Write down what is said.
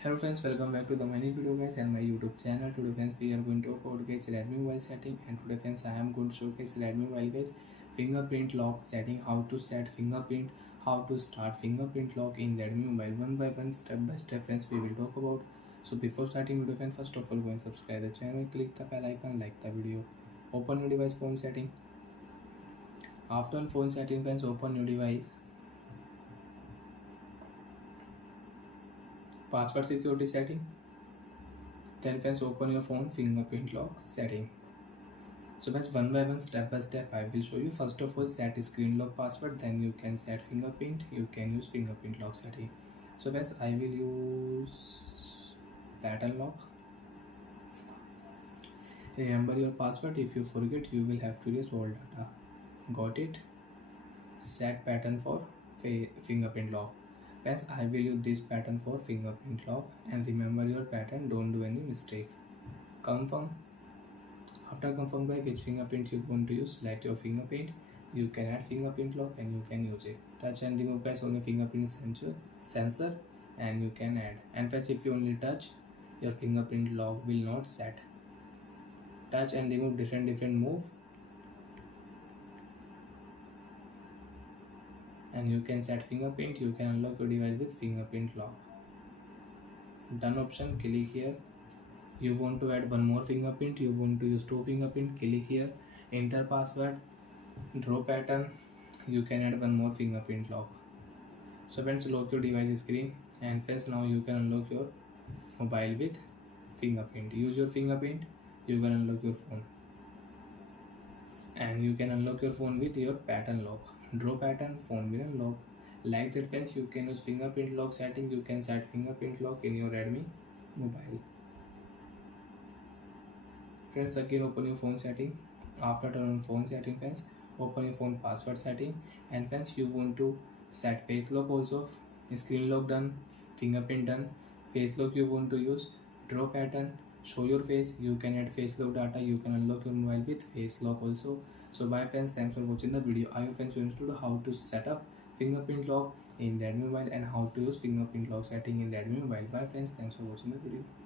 Hello friends, welcome back to the many video guys and my YouTube channel. Today friends we are going to talk about guys Redmi mobile setting, and today friends I am going to showcase Redmi mobile guys fingerprint lock setting, how to set fingerprint, how to start fingerprint lock in Redmi mobile one by one, step by step friends we will talk about. So before starting video friends, first of all go and subscribe the channel, click the bell icon, like the video, open your device phone setting. After phone setting friends, open your device password security setting. Then friends open your phone fingerprint lock setting. So friends one by one, step by step I will show you. First of all set screen lock password, then you can set fingerprint, you can use fingerprint lock setting. So friends I will use pattern lock. Remember your password, if you forget you will have to erase all data. Got it? Set pattern for fingerprint lock. Friends I will use this pattern for fingerprint lock, and remember your pattern, don't do any mistake. Confirm. After confirm by which fingerprint you want to use, select your fingerprint, you can add fingerprint lock and you can use it. Touch and remove guys on your fingerprint sensor and you can add. And friends if you only touch, your fingerprint lock will not set. Touch and remove different move and you can set fingerprint, you can unlock your device with fingerprint lock. Done option, click here. You want to add one more fingerprint, you want to use two fingerprint, click here. Enter password, draw pattern, you can add one more fingerprint lock. So friends lock your device screen, and friends now you can unlock your mobile with fingerprint. Use your fingerprint, you can unlock your phone, and you can unlock your phone with your pattern lock. Draw pattern, phone will unlock. Like that friends, you can use fingerprint lock setting, you can set fingerprint lock in your Redmi mobile. Friends again open your phone setting. After turn on phone setting friends, open your phone password setting, and friends you want to set face lock also. Screen lock done, fingerprint done, face lock you want to use. Draw pattern, show your face, you can add face lock data, you can unlock your mobile with face lock also. So bye friends, thanks for watching the video. I hope friends you understood how to set up fingerprint lock in Redmi mobile and how to use fingerprint lock setting in Redmi mobile. Bye friends, thanks for watching the video.